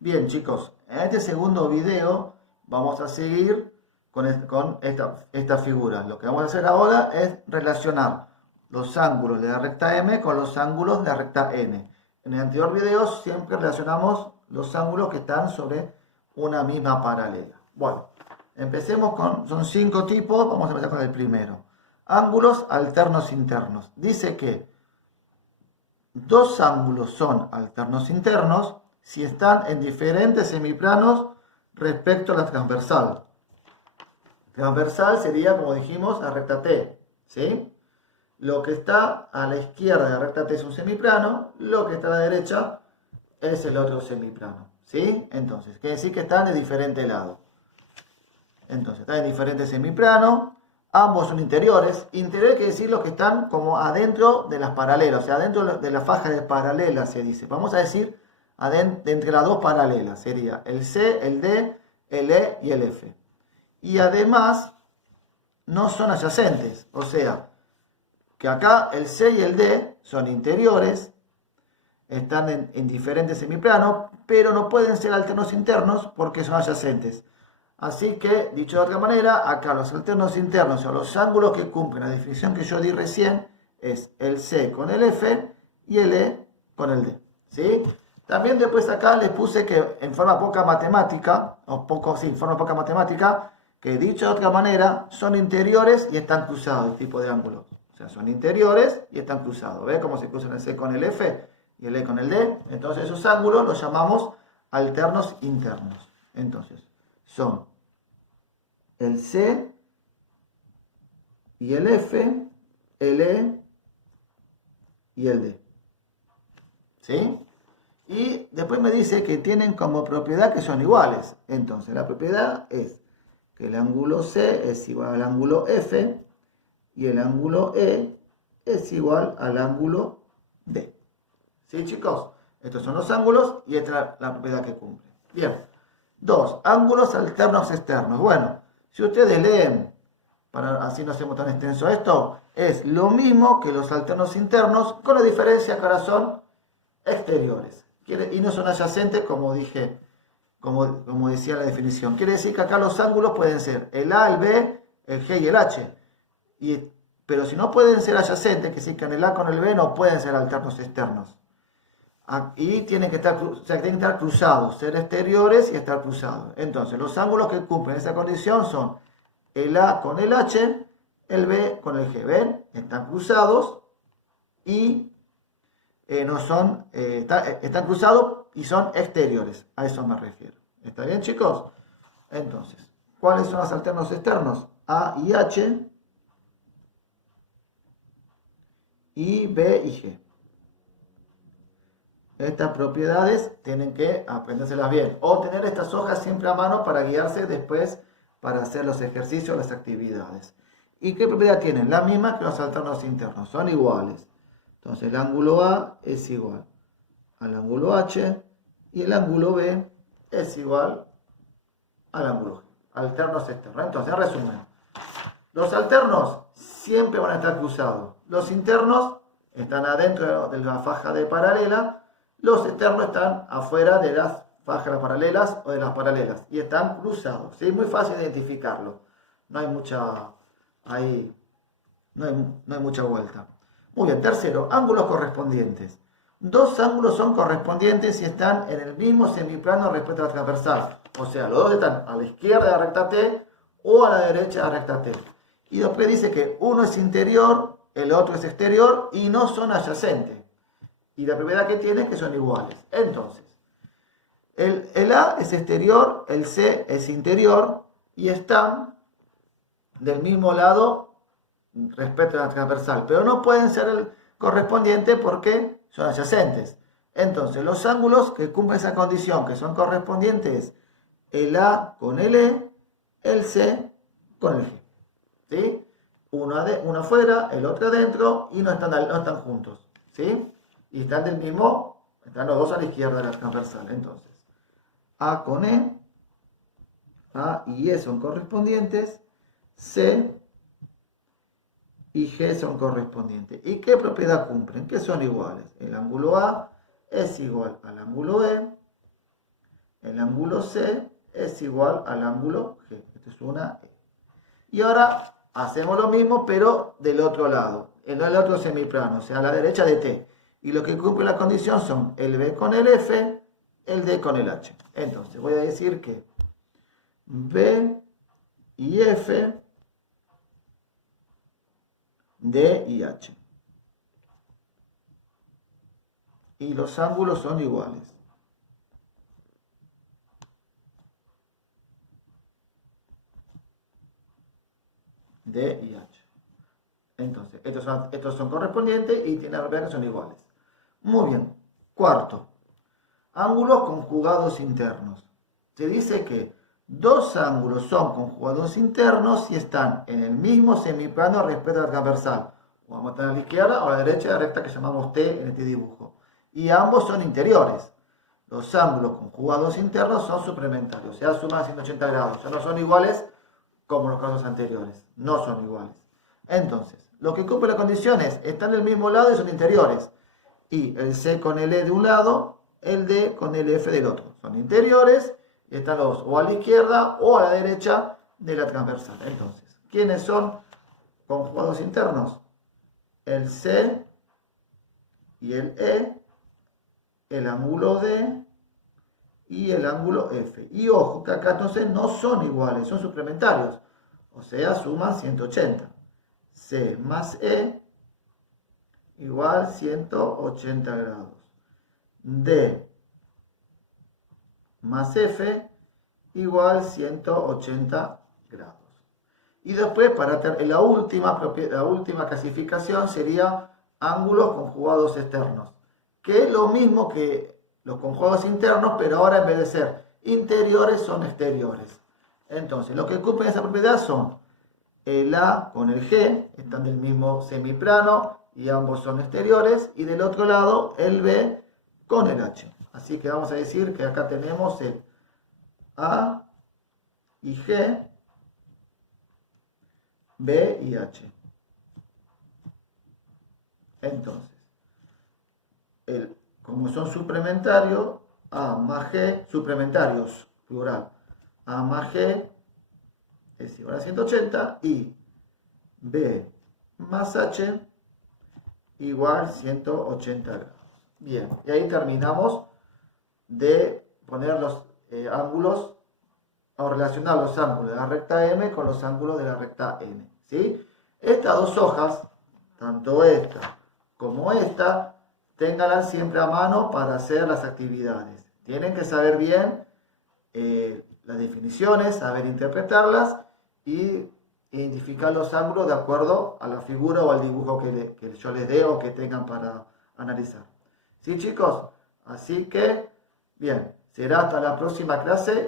Bien, chicos, en este segundo video vamos a seguir con esta figura. Lo que vamos a hacer ahora es relacionar los ángulos de la recta M con los ángulos de la recta N. En el anterior video siempre relacionamos los ángulos que están sobre una misma paralela. Bueno, empecemos son 5 tipos, vamos a empezar con el primero. Ángulos alternos internos. Dice que dos ángulos son alternos internos si están en diferentes semiplanos respecto a la transversal. Transversal sería, como dijimos, la recta T, ¿sí? Lo que está a la izquierda de la recta T es un semiplano, lo que está a la derecha es el otro semiplano, ¿sí? Entonces, quiere decir que están de diferente lado. Entonces, están en diferentes semiplanos, ambos son interiores. Interior quiere decir los que están como adentro de las paralelas, o sea, adentro de la faja de paralelas se dice. Vamos a decir de entre las dos paralelas, sería el C, el D, el E y el F. Y además no son adyacentes, o sea, que acá el C y el D son interiores, están en diferentes semiplanos, pero no pueden ser alternos internos porque son adyacentes. Así que, dicho de otra manera, acá los alternos internos o los ángulos que cumplen la definición que yo di recién es el C con el F y el E con el D, ¿sí? También después acá les puse que en forma poca matemática, en forma poca matemática, que dicho de otra manera, son interiores y están cruzados el tipo de ángulos. O sea, son interiores y están cruzados. ¿Ves cómo se cruzan el C con el F y el E con el D? Entonces esos ángulos los llamamos alternos internos. Entonces, son el C y el F, el E y el D. ¿Sí? Y después me dice que tienen como propiedad que son iguales. Entonces, la propiedad es que el ángulo C es igual al ángulo F y el ángulo E es igual al ángulo D. ¿Sí, chicos? Estos son los ángulos y esta es la propiedad que cumple. Bien. 2. Ángulos alternos externos. Bueno, si ustedes leen, para así no hacemos tan extenso esto, es lo mismo que los alternos internos, con la diferencia que ahora son exteriores. Y no son adyacentes, como dije, como decía la definición. Quiere decir que acá los ángulos pueden ser el A, el B, el G y el H. Pero si no pueden ser adyacentes, que decir que en el A con el B no pueden ser alternos externos. Y tienen que estar cruzados, ser exteriores y estar cruzados. Entonces, los ángulos que cumplen esa condición son el A con el H, el B con el G. ¿Ven? Están cruzados y están cruzados y son exteriores. A eso me refiero. ¿Está bien, chicos? Entonces, ¿cuáles son los alternos externos? A y H, y B y G. Estas propiedades tienen que aprendérselas bien o tener estas hojas siempre a mano para guiarse después para hacer los ejercicios, las actividades. ¿Y qué propiedad tienen? La misma que los alternos internos, son iguales. Entonces el ángulo A es igual al ángulo H y el ángulo B es igual al ángulo G. Alternos externos. Entonces, en resumen, los alternos siempre van a estar cruzados. Los internos están adentro de la faja de paralela. Los externos están afuera de las fajas paralelas o de las paralelas y están cruzados. ¿Sí? Es muy fácil identificarlo. No hay mucha vuelta. Muy bien, tercero, ángulos correspondientes. Dos ángulos son correspondientes si están en el mismo semiplano respecto a la transversal. O sea, los dos están a la izquierda de la recta T o a la derecha de la recta T. Y después dice que uno es interior, el otro es exterior y no son adyacentes. Y la propiedad que tiene es que son iguales. Entonces, el A es exterior, el C es interior y están del mismo lado respecto a la transversal. Pero no pueden ser el correspondiente porque son adyacentes. Entonces, los ángulos que cumplen esa condición, que son correspondientes, el A con el E, el C con el G. ¿Sí? Uno afuera, el otro adentro y no están juntos. ¿Sí? Y están están los dos a la izquierda de la transversal. Entonces, A con E, A y E son correspondientes, C y G son correspondientes. ¿Y qué propiedad cumplen? Que son iguales. El ángulo A es igual al ángulo E, el ángulo C es igual al ángulo G. Esto es una E. Y ahora hacemos lo mismo, pero del otro lado, en el otro semiplano, o sea, a la derecha de T. Y lo que cumple la condición son el B con el F, el D con el H. Entonces, voy a decir que B y F, D y H. Y los ángulos son iguales. D y H. Entonces, estos son correspondientes y tienen que ver que son iguales. Muy bien. Cuarto, ángulos conjugados internos. Se dice que dos ángulos son conjugados internos si están en el mismo semiplano respecto a la transversal. Vamos a tener a la izquierda o a la derecha de la recta que llamamos T en este dibujo. Y ambos son interiores. Los ángulos conjugados internos son suplementarios, o sea, suman 180 grados. Ya no son iguales como los casos anteriores. No son iguales. Entonces, lo que cumple la condición es, están del mismo lado y son interiores. Y el C con el E de un lado, el D con el F del otro. Son interiores y están los o a la izquierda o a la derecha de la transversal. Entonces, ¿quiénes son conjugados internos? El C y el E, el ángulo D y el ángulo F. Y ojo que acá entonces no son iguales, son suplementarios. O sea, suman 180. C más E igual 180 grados. D más F igual 180 grados. Y después, para la última clasificación sería ángulos conjugados externos, que es lo mismo que los conjugados internos, pero ahora en vez de ser interiores son exteriores. Entonces, lo que cumplen esa propiedad son el A con el G, están del mismo semiplano y ambos son exteriores, y del otro lado el B con el H. Así que vamos a decir que acá tenemos el A y G, B y H. Entonces, como son suplementarios, A más G, suplementarios, plural, A más G es igual a 180 y B más H igual 180 grados. Bien, y ahí terminamos de poner los ángulos o relacionar los ángulos de la recta M con los ángulos de la recta N. ¿Sí? Estas dos hojas, tanto esta como esta, ténganlas siempre a mano para hacer las actividades. Tienen que saber bien las definiciones, saber interpretarlas y identificar los ángulos de acuerdo a la figura o al dibujo que yo les dé o que tengan para analizar. ¿Sí, chicos? Así que, bien, será hasta la próxima clase.